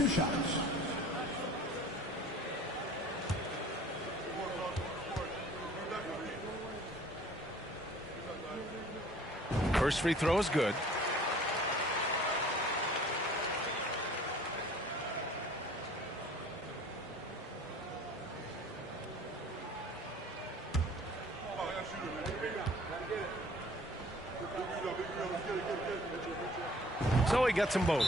2 shots. First free throw is good. So he gets them both.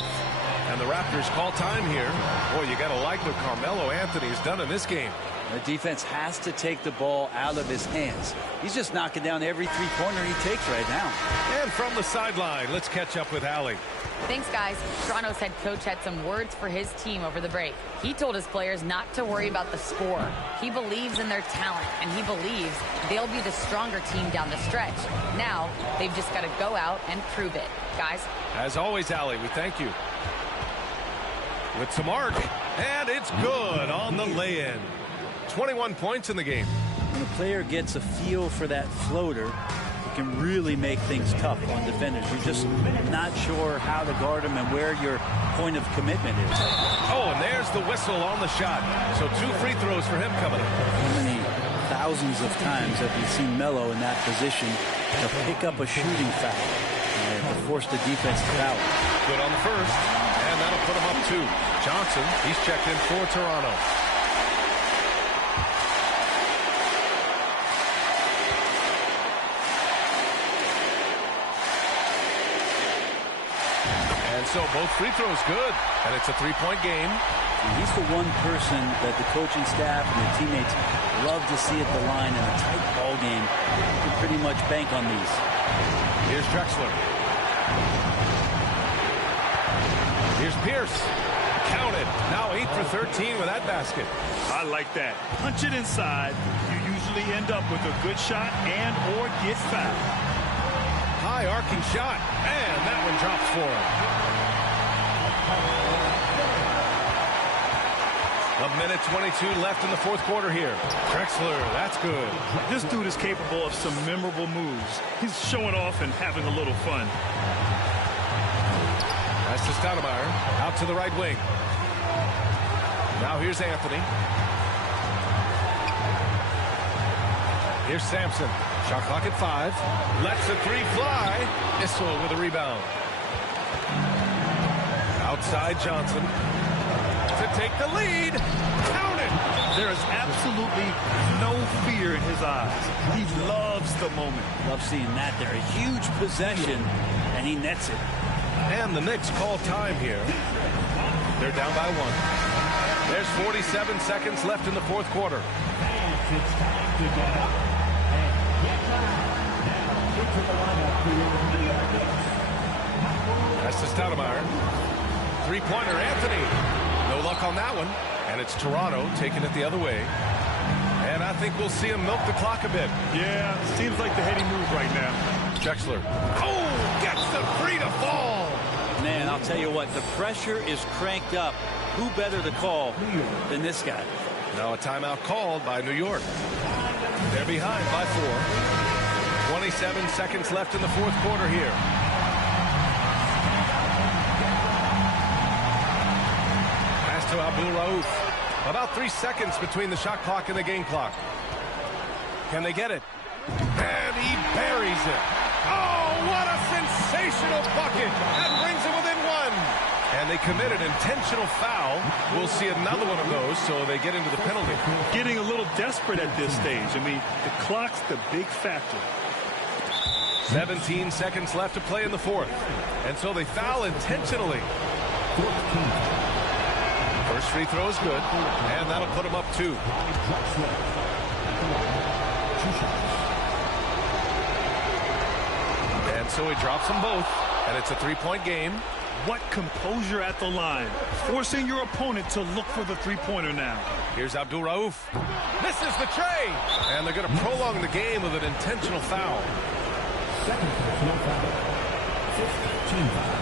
And the Raptors call time here. Boy, you got to like what Carmelo Anthony's done in this game. The defense has to take the ball out of his hands. He's just knocking down every three-pointer he takes right now. And from the sideline, let's catch up with Allie. Thanks, guys. Toronto's head coach had some words for his team over the break. He told his players not to worry about the score. He believes in their talent, and he believes they'll be the stronger team down the stretch. Now, they've just got to go out and prove it. Guys? As always, Allie, we thank you. With some arc, and it's good on the lay-in. 21 points in the game. When a player gets a feel for that floater, it can really make things tough on defenders. You're just not sure how to guard them and where your point of commitment is. Oh, and there's the whistle on the shot. So 2 free throws for him coming up. How many thousands of times have you seen Melo in that position to pick up a shooting foul and to force the defense to foul? Good on the first, and that'll put him up 2. Johnson, he's checked in for Toronto. So both free throws good, and it's a 3-point game. He's the one person that the coaching staff and the teammates love to see at the line in a tight ball game. You can pretty much bank on these. Here's Drexler. Here's Pierce. Counted. Now 8 for 13 with that basket. I like that. Punch it inside. You usually end up with a good shot and or get fouled. High arcing shot, and that one drops for him. A minute 22 left in the fourth quarter here. Drexler, that's good. This dude is capable of some memorable moves. He's showing off and having a little fun. That's to Stoudemire. Out to the right wing. Now here's Anthony. Here's Sampson. Shot clock at 5. Lets the 3 fly. Issel with a rebound. Outside Johnson. To take the lead. Count it. There is absolutely no fear in his eyes. He loves the moment. Love seeing that there. A huge possession, and he nets it. And the Knicks call time here. They're down by 1. There's 47 seconds left in the fourth quarter. It's time to get up and get down. Now into the lineup here in New York Knicks. That's to Stoudemire. 3-pointer, Anthony. No luck on that one. And it's Toronto taking it the other way. And I think we'll see him milk the clock a bit. Yeah, seems like the heady move right now. Drexler. Oh, gets the 3 to fall. Man, I'll tell you what, the pressure is cranked up. Who better to call than this guy? Now a timeout called by New York. They're behind by 4. 27 seconds left in the fourth quarter here. Pass to Abdul-Rauf. About 3 seconds between the shot clock and the game clock. Can they get it? And he buries it. Oh, what a sensational bucket. That brings it within 1. And they committed intentional foul. We'll see another one of those, so they get into the penalty. Getting a little desperate at this stage. I mean, the clock's the big factor. 17 seconds left to play in the fourth. And so they foul intentionally. First free throw is good. And that'll put them up 2. And so he drops them both. And it's a 3-point game. What composure at the line. Forcing your opponent to look for the 3-pointer now. Here's Abdul-Rauf. Misses the tray. And they're going to prolong the game with an intentional foul. Second personal foul. 15 foul.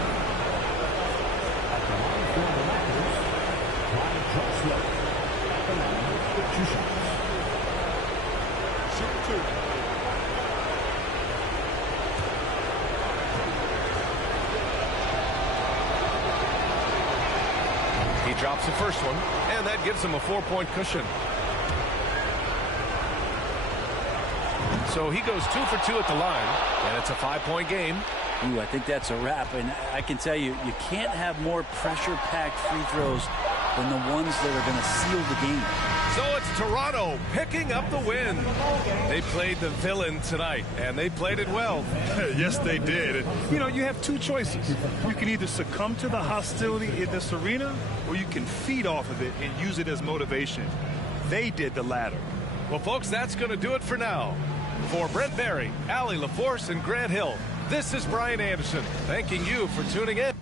At the line for the Raptors, Clyde Drexler. At the line with 2 shots. Shoot 2. Drops the first one, and that gives him a 4-point cushion. So he goes 2 for 2 at the line, and it's a 5-point game. Ooh, I think that's a wrap, and I can tell you, you can't have more pressure-packed free throws than the ones that are going to seal the game. So it's Toronto picking up the win. They played the villain tonight, and they played it well. Yes, they did. You know, you have two choices. You can either succumb to the hostility in this arena, or you can feed off of it and use it as motivation. They did the latter. Well, folks, that's going to do it for now. For Brent Barry, Allie LaForce, and Grant Hill, this is Brian Anderson, thanking you for tuning in.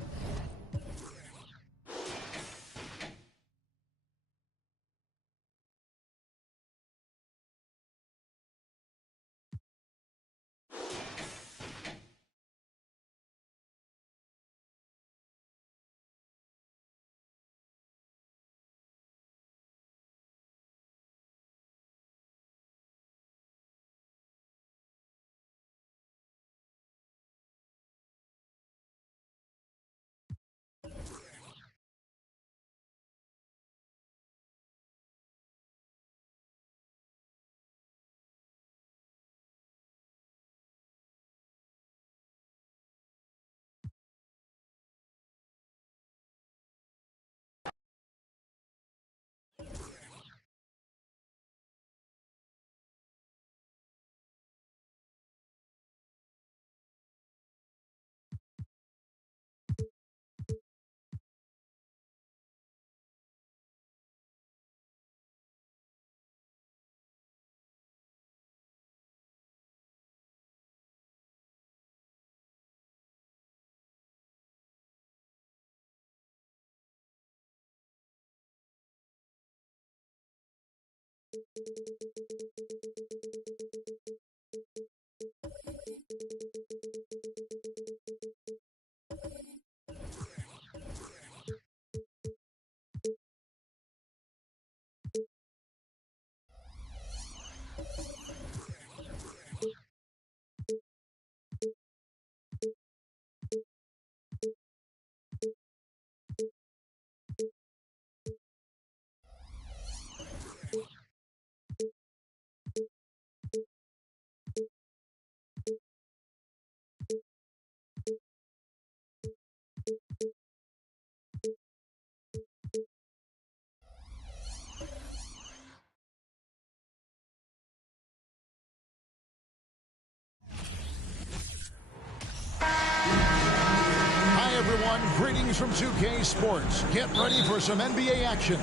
Greetings from 2K Sports. Get ready for some NBA action.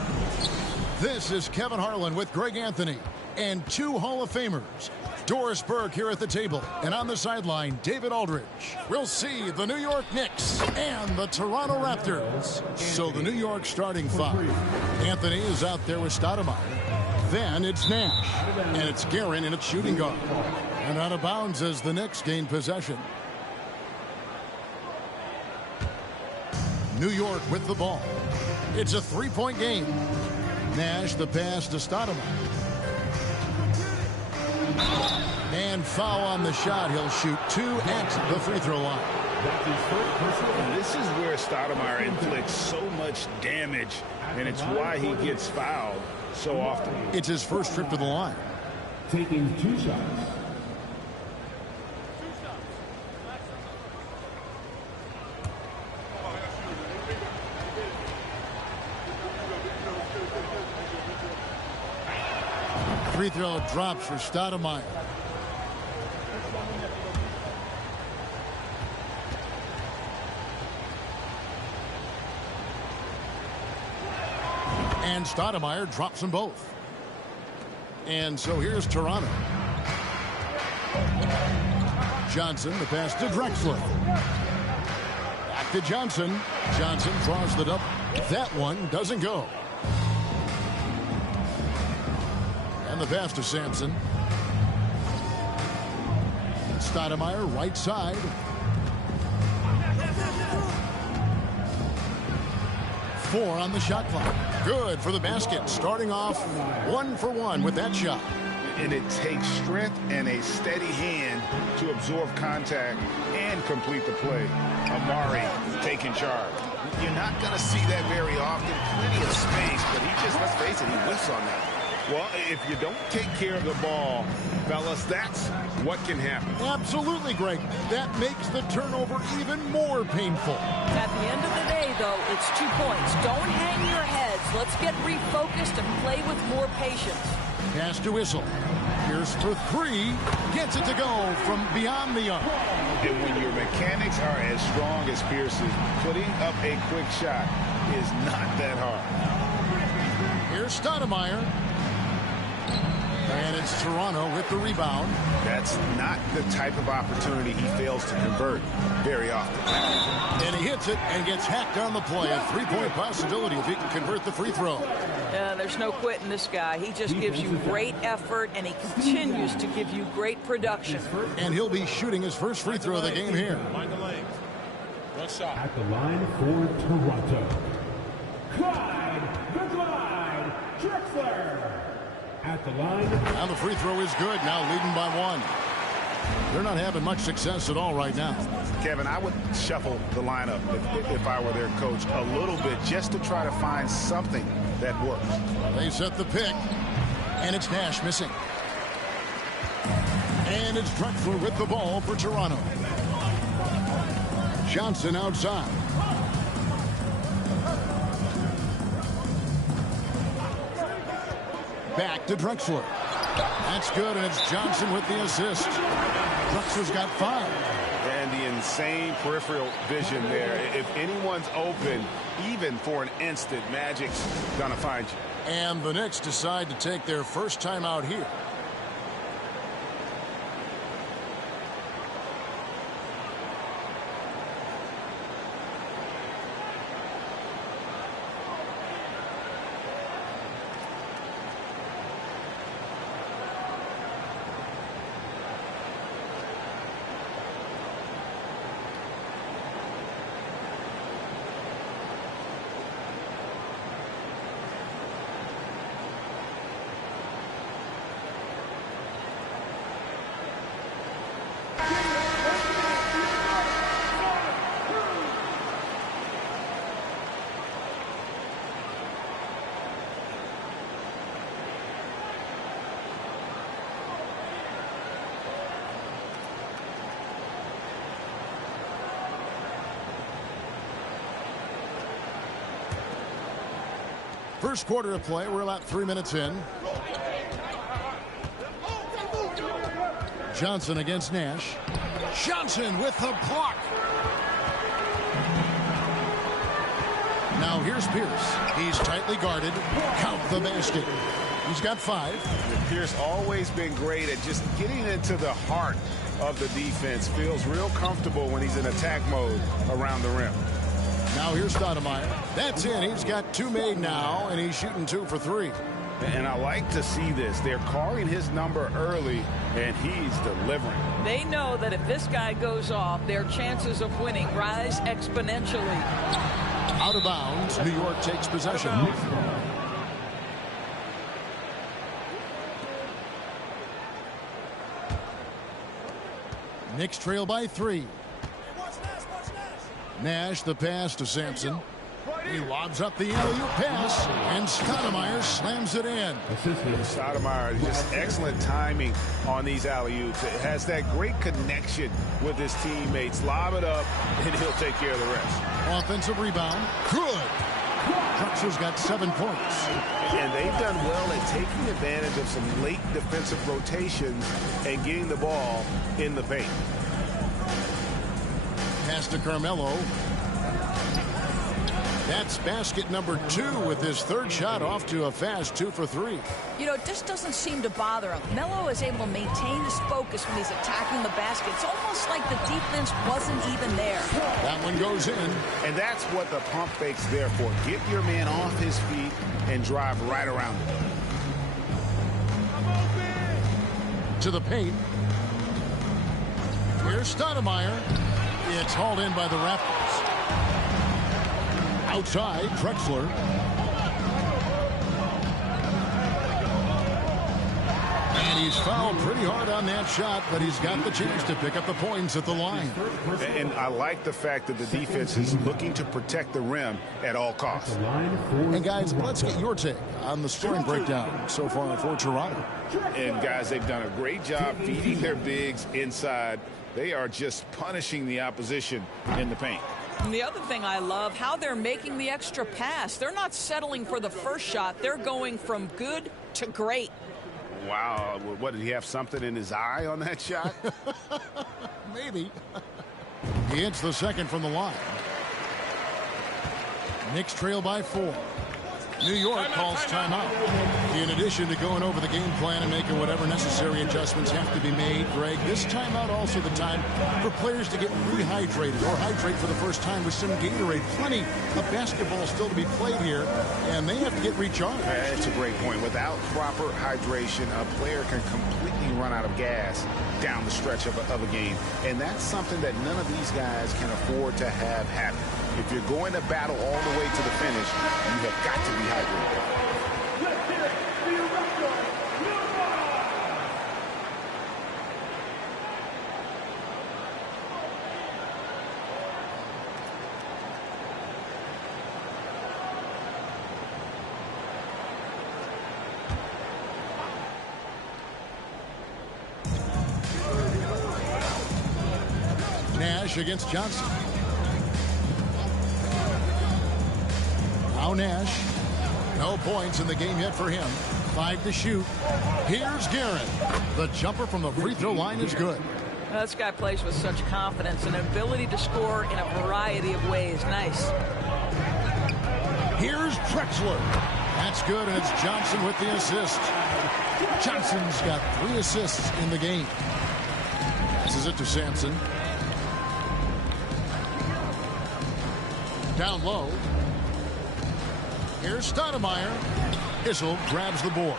This is Kevin Harlan with Greg Anthony and two Hall of Famers. Doris Burke here at the table, and on the sideline, David Aldridge. We'll see the New York Knicks and the Toronto Raptors. So the New York starting five. Anthony is out there with Stoudemire. Then it's Nash, and it's Guerin in its shooting guard. And out of bounds as the Knicks gain possession. New York with the ball. It's a three-point game. Nash the pass to Stoudemire. And foul on the shot. He'll shoot two at the free throw line. This is where Stoudemire inflicts so much damage, and it's why he gets fouled so often. It's his first trip to the line. Taking two shots. Free throw drops for Stoudemire. And Stoudemire drops them both. And so here's Toronto. Johnson, the pass to Drexler. Back to Johnson. Johnson draws the double. That one doesn't go. And the pass to Sampson. Stoudemire right side. Four on the shot clock. Good for the basket. Starting off 1 for 1 with that shot. And it takes strength and a steady hand to absorb contact and complete the play. Amari taking charge. You're not going to see that very often. Plenty of space, but he just, let's face it, he whiffs on that. Well, if you don't take care of the ball, fellas, that's what can happen. Absolutely, Greg. That makes the turnover even more painful. At the end of the day, though, it's 2 points. Don't hang your heads. Let's get refocused and play with more patience. Pass to Whistle. Here's for three. Gets it to go from beyond the arc. And when your mechanics are as strong as Pierce's, putting up a quick shot is not that hard. Here's Stoudemire. And it's Toronto with the rebound. That's not the type of opportunity he fails to convert very often. And he hits it and gets hacked on the play. A three-point possibility if he can convert the free throw. There's no quitting this guy. He just gives you great effort, and he continues to give you great production. And he'll be shooting his first free throw of the game here. At the line for Toronto, Clyde the Glide Drexler. At the line. Now the free throw is good. Now leading by one. They're not having much success at all right now. Kevin, I would shuffle the lineup if I were their coach a little bit just to try to find something that works. They set the pick, and it's Nash missing. And it's Drexler with the ball for Toronto. Johnson outside. Back to Drexler. That's good, and it's Johnson with the assist. Drexler's got 5. And the insane peripheral vision there. If anyone's open, even for an instant, Magic's gonna find you. And the Knicks decide to take their first time out here. First quarter of play. We're about 3 minutes in. Johnson against Nash. Johnson with the block. Now here's Pierce. He's tightly guarded. Count the basket. He's got 5. Pierce always been great at just getting into the heart of the defense. Feels real comfortable when he's in attack mode around the rim. Now here's Stoudemire. That's in. He's got 2 made now, and he's shooting 2 for 3. And I like to see this. They're calling his number early, and he's delivering. They know that if this guy goes off, their chances of winning rise exponentially. Out of bounds. New York takes possession. Knicks trail by 3. Nash, the pass to Sampson. He lobs up the alley-oop pass, and Stoudemire slams it in. Stoudemire, just excellent timing on these alley-oops. It has that great connection with his teammates. Lob it up, and he'll take care of the rest. Offensive rebound. Good. Drexler's got 7 points. And they've done well at taking advantage of some late defensive rotations and getting the ball in the paint. Pass to Carmelo. That's basket number 2 with his 3rd shot off to a fast 2 for 3. You know, it just doesn't seem to bother him. Melo is able to maintain his focus when he's attacking the basket. It's almost like the defense wasn't even there. That one goes in. And that's what the pump fake's there for. Get your man off his feet and drive right around him. To the paint. Here's Stoudemire. It's hauled in by the Raptors. Outside, Drexler. And And he's fouled pretty hard on that shot, but he's got the chance to pick up the points at the line. And I like the fact that the defense is looking to protect the rim at all costs. And guys, let's get your take on the scoring breakdown so far for Toronto. And guys, they've done a great job feeding their bigs inside. They are just punishing the opposition in the paint. And the other thing I love, how they're making the extra pass. They're not settling for the first shot. They're going from good to great. Wow. What, did he have something in his eye on that shot? Maybe. He hits the second from the line. Knicks trail by 4. New York calls timeout. In addition to going over the game plan and making whatever necessary adjustments have to be made, Greg, this timeout also the time for players to get rehydrated or hydrate for the first time with some Gatorade. Plenty of basketball still to be played here, and they have to get recharged. That's a great point. Without proper hydration, a player can completely run out of gas down the stretch of a game, and that's something that none of these guys can afford to have happen. If you're going to battle all the way to the finish, you have got to be hydrated. Nash against Johnson. Now Nash. No points in the game yet for him. 5 to shoot. Here's Guerin. The jumper from the free throw line is good. This guy plays with such confidence and ability to score in a variety of ways. Nice. Here's Drexler. That's good, and it's Johnson with the assist. Johnson's got 3 assists in the game. Passes it to Sampson. Down low. Here's Stoudemire. Issel grabs the board.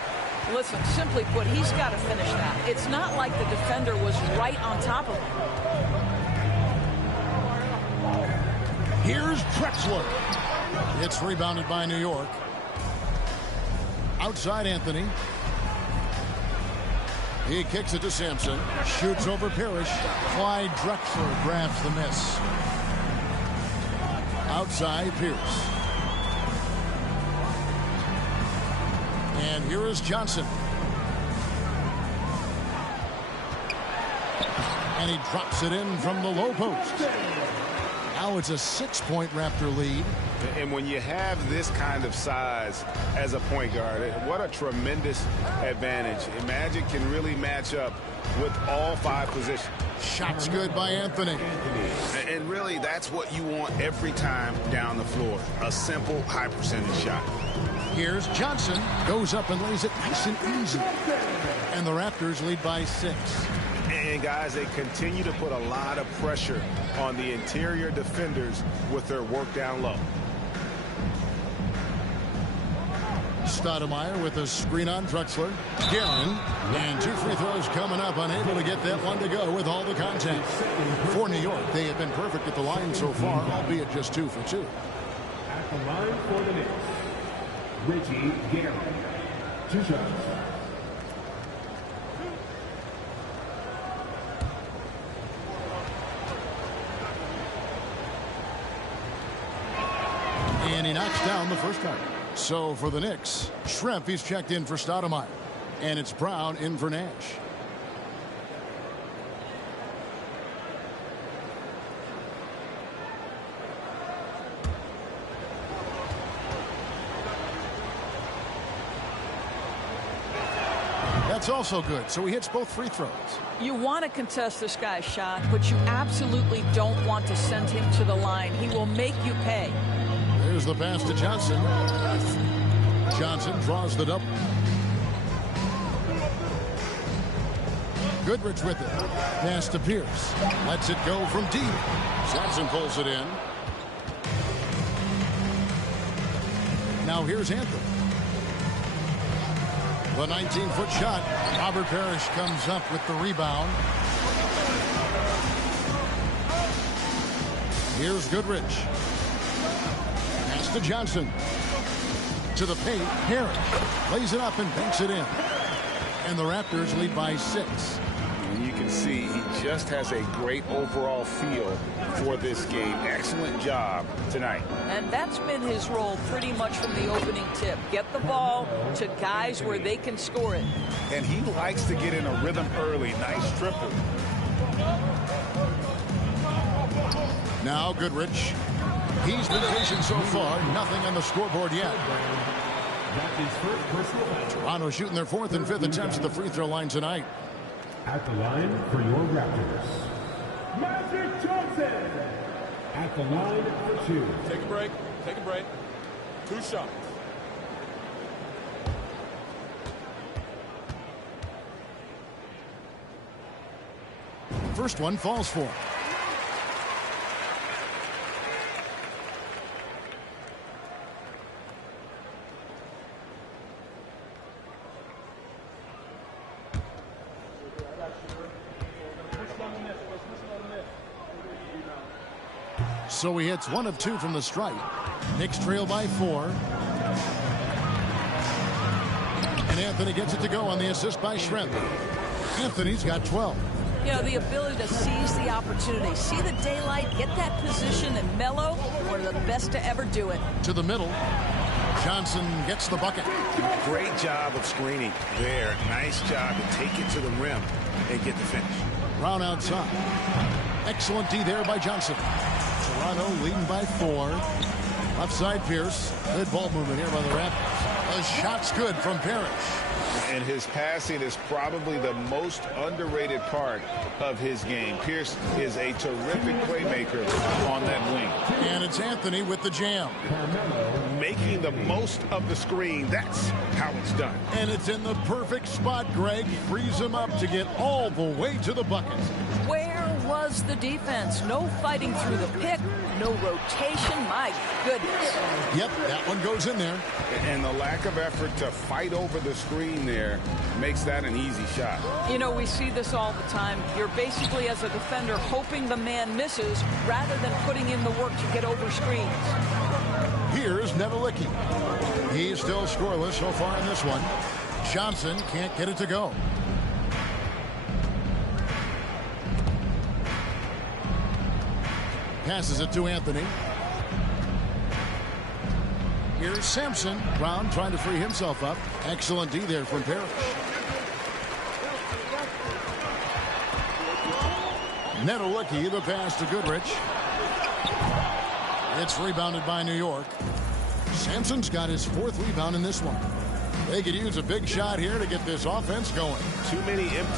Listen, simply put, he's got to finish that. It's not like the defender was right on top of him. Here's Drexler. It's rebounded by New York. Outside Anthony. He kicks it to Sampson. Shoots over Parrish. Clyde Drexler grabs the miss. Outside Pierce. And here is Johnson. And he drops it in from the low post. Now it's a 6-point Raptor lead. And when you have this kind of size as a point guard, what a tremendous advantage. Magic can really match up with all 5 positions. Shots good by Anthony. And really, that's what you want every time down the floor. A simple, high percentage shot. Here's Johnson. Goes up and lays it nice and easy. And the Raptors lead by 6. And guys, they continue to put a lot of pressure on the interior defenders with their work down low. Stoudemire with a screen on Drexler. Guerin. And 2 free throws coming up. Unable to get that one to go with all the contact. For New York, they have been perfect at the line so far, albeit just 2 for 2. At the line for the Knicks, Reggie Guerin. 2 shots. And he knocks down the first target. So for the Knicks, Schrempf, he's checked in for Stoudemire. And it's Brown in for Nash. That's also good. So he hits both free throws. You want to contest this guy's shot, but you absolutely don't want to send him to the line. He will make you pay. There's the pass to Johnson. Johnson draws the double. Goodrich with it. Pass to Pierce. Lets it go from deep. Sampson pulls it in. Now here's Anthony. The 19-foot shot. Robert Parrish comes up with the rebound. Here's Goodrich. Pass to Johnson. To the paint. Parrish lays it up and banks it in. And the Raptors lead by 6. And you can see he just has a great overall feel for this game. Excellent job tonight. And that's been his role pretty much from the opening tip. Get the ball to guys where they can score it. And he likes to get in a rhythm early. Nice triple. Now Goodrich. He's been patient so far. Nothing on the scoreboard yet. That's his first personal foul. Toronto shooting their 4th and 5th attempts at the free throw line tonight. At the line for your Raptors, Magic Johnson. At the line for 2. Take a break. Take a break. 2 shots. First one falls for him. So he hits 1 of 2 from the stripe. Knicks trail by 4. And Anthony gets it to go on the assist by Schrempf. Anthony's got 12. You know, the ability to seize the opportunity, see the daylight, get that position, and Melo, one of the best to ever do it. To the middle. Johnson gets the bucket. Great job of screening there. Nice job to take it to the rim and get the finish. Brown outside. Excellent D there by Johnson. Toronto leading by 4. Left side Pierce. Good ball movement here by the Raptors. The shot's good from Parrish. And his passing is probably the most underrated part of his game. Pierce is a terrific playmaker on that wing. And it's Anthony with the jam. Making the most of the screen. That's how it's done. And it's in the perfect spot, Greg. Frees him up to get all the way to the bucket. Where was the defense? No fighting through the pick, no rotation. My goodness. Yep, that one goes in there. And the lack of effort to fight over the screen there makes that an easy shot. You know, we see this all the time. You're basically, as a defender, hoping the man misses rather than putting in the work to get over screens. Here's Nevelicki. He's still scoreless so far in this one. Johnson can't get it to go. Passes it to Anthony. Here's Sampson. Brown trying to free himself up. Excellent D there from Parrish. Nevelicki, the pass to Goodrich. It's rebounded by New York. Sampson's got his 4th rebound in this one. They could use a big shot here to get this offense going. Too many empty